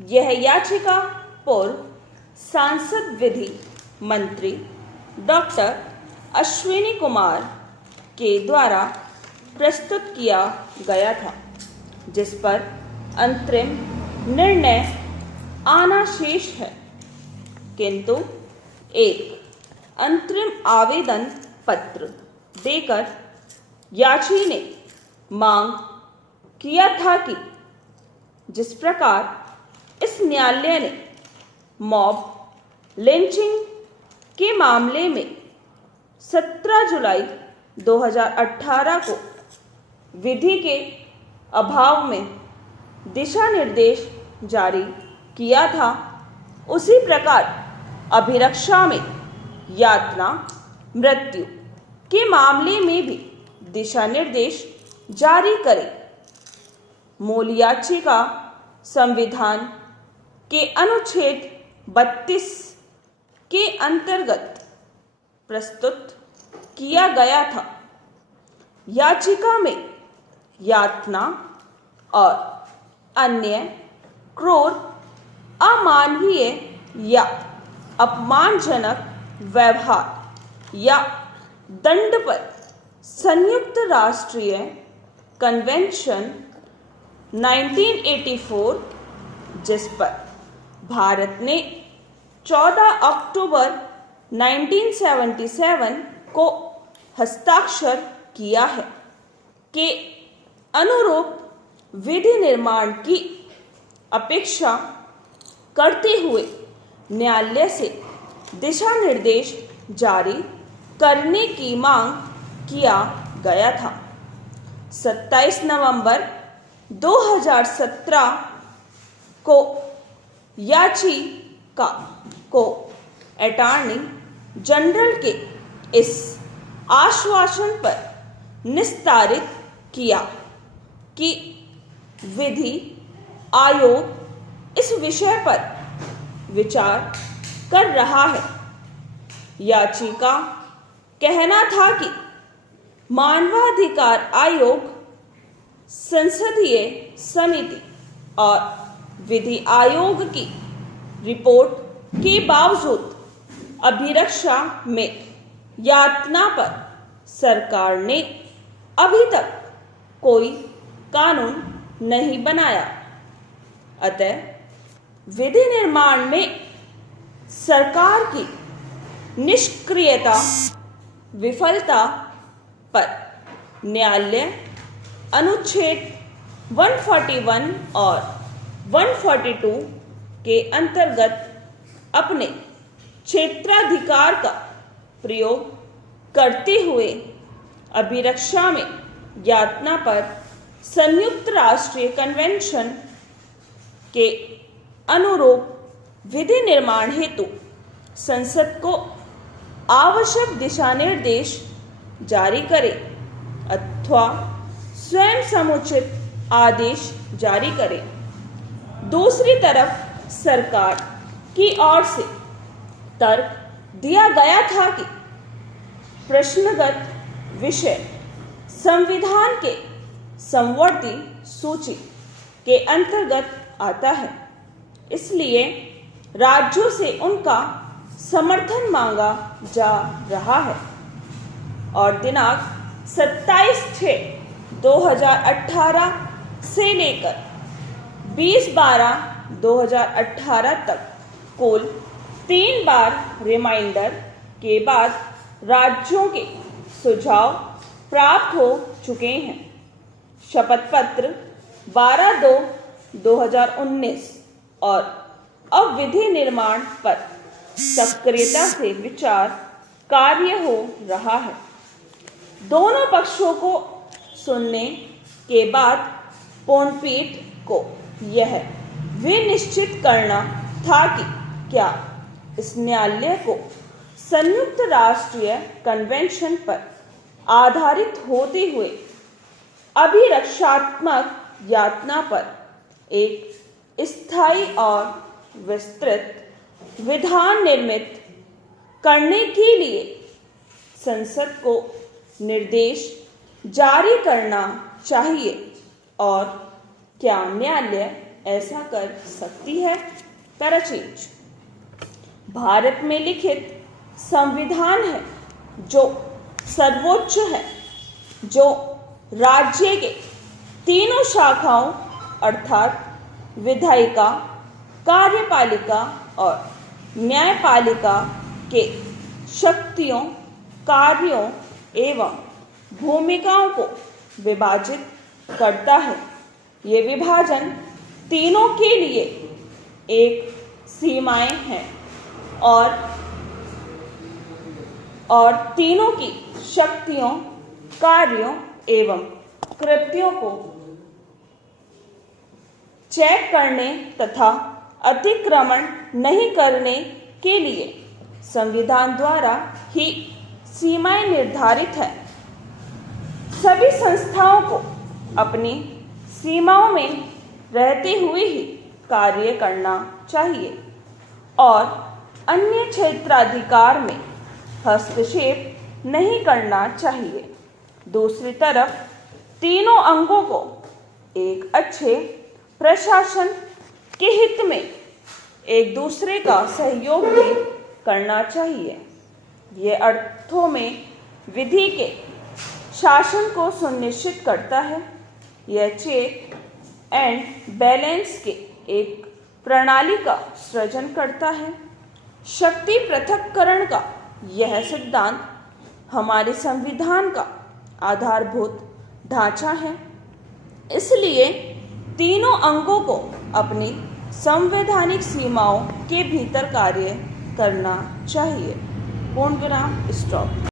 यह याचिका पूर्व सांसद विधि मंत्री डॉक्टर अश्विनी कुमार के द्वारा प्रस्तुत किया गया था, जिस पर अंतरिम निर्णय आना शेष है। किंतु एक अंतरिम आवेदन पत्र देकर याची ने मांग किया था कि जिस प्रकार इस न्यायालय ने मॉब लिंचिंग के मामले में 17 जुलाई 2018 को विधि के अभाव में दिशा निर्देश जारी किया था, उसी प्रकार अभिरक्षा में यातना मृत्यु के मामले में भी दिशा निर्देश जारी करे। मूल याचिका संविधान के अनुच्छेद 32 के अंतर्गत प्रस्तुत किया गया था। याचिका में यातना और अन्य क्रूर, अमानवीय या अपमानजनक व्यवहार या दंड पर संयुक्त राष्ट्रीय कन्वेंशन 1984, जिस पर भारत ने 14 अक्टूबर 1977 को हस्ताक्षर किया है, के अनुरूप विधि निर्माण की अपेक्षा करते हुए न्यायालय से दिशा निर्देश जारी करने की मांग किया गया था। 27 नवंबर 2017 को याचिका को अटॉर्नी जनरल के इस आश्वासन पर निस्तारित किया कि विधि आयोग इस विषय पर विचार कर रहा है। याचिका कहना था कि मानवाधिकार आयोग, संसदीय समिति और विधि आयोग की रिपोर्ट के बावजूद अभिरक्षा में यातना पर सरकार ने अभी तक कोई कानून नहीं बनाया। अतः विधि निर्माण में सरकार की निष्क्रियता, विफलता पर न्यायालय अनुच्छेद 141 और 142 के अंतर्गत अपने क्षेत्राधिकार का प्रयोग करते हुए अभिरक्षा में यातना पर संयुक्त राष्ट्रीय कन्वेंशन के अनुरूप विधि निर्माण हेतु संसद को आवश्यक दिशा निर्देश जारी करे अथवा स्वयं समुचित आदेश जारी करे। दूसरी तरफ सरकार की ओर से तर्क दिया गया था कि प्रश्नगत विषय संविधान के समवर्ती सूची के अंतर्गत आता है, इसलिए राज्यों से उनका समर्थन मांगा जा रहा है और दिनांक 27/6/2018 से लेकर 20/12/2018 तक कुल 3 बार रिमाइंडर के बाद राज्यों के सुझाव प्राप्त हो चुके हैं। शपथ पत्र 12/2/2019 और अब विधि निर्माण पर सक्रियता से विचार कार्य हो रहा है। दोनों पक्षों को सुनने के बाद पूर्णपीठ को यह विनिश्चित करना था कि क्या इस न्यायालय को संयुक्त राष्ट्रीय कन्वेंशन पर आधारित होते हुए अभिरक्षात्मक यातना पर एक स्थायी और विस्तृत विधान निर्मित करने के लिए संसद को निर्देश जारी करना चाहिए और क्या न्यायालय ऐसा कर सकती है? पैराचेंज। भारत में लिखित संविधान है जो सर्वोच्च है, जो राज्य के तीनों शाखाओं अर्थात विधायिका, कार्यपालिका और न्यायपालिका के शक्तियों, कार्यों एवं भूमिकाओं को विभाजित करता है। ये विभाजन तीनों के लिए एक सीमाएं हैं और तीनों की शक्तियों, कार्यों एवं कृत्यों को चेक करने तथा अतिक्रमण नहीं करने के लिए संविधान द्वारा ही सीमाएं निर्धारित है। सभी संस्थाओं को अपनी सीमाओं में रहते हुए ही कार्य करना चाहिए और अन्य क्षेत्राधिकार में हस्तक्षेप नहीं करना चाहिए। दूसरी तरफ तीनों अंगों को एक अच्छे प्रशासन के हित में एक दूसरे का सहयोग भी करना चाहिए। ये अर्थों में विधि के शासन को सुनिश्चित करता है। यह चेक एंड बैलेंस के एक प्रणाली का सृजन करता है। शक्ति पृथक्करण का यह सिद्धांत हमारे संविधान का आधारभूत ढांचा है। इसलिए तीनों अंगों को अपनी संवैधानिक सीमाओं के भीतर कार्य करना चाहिए। पूर्ण विराम, स्टॉप।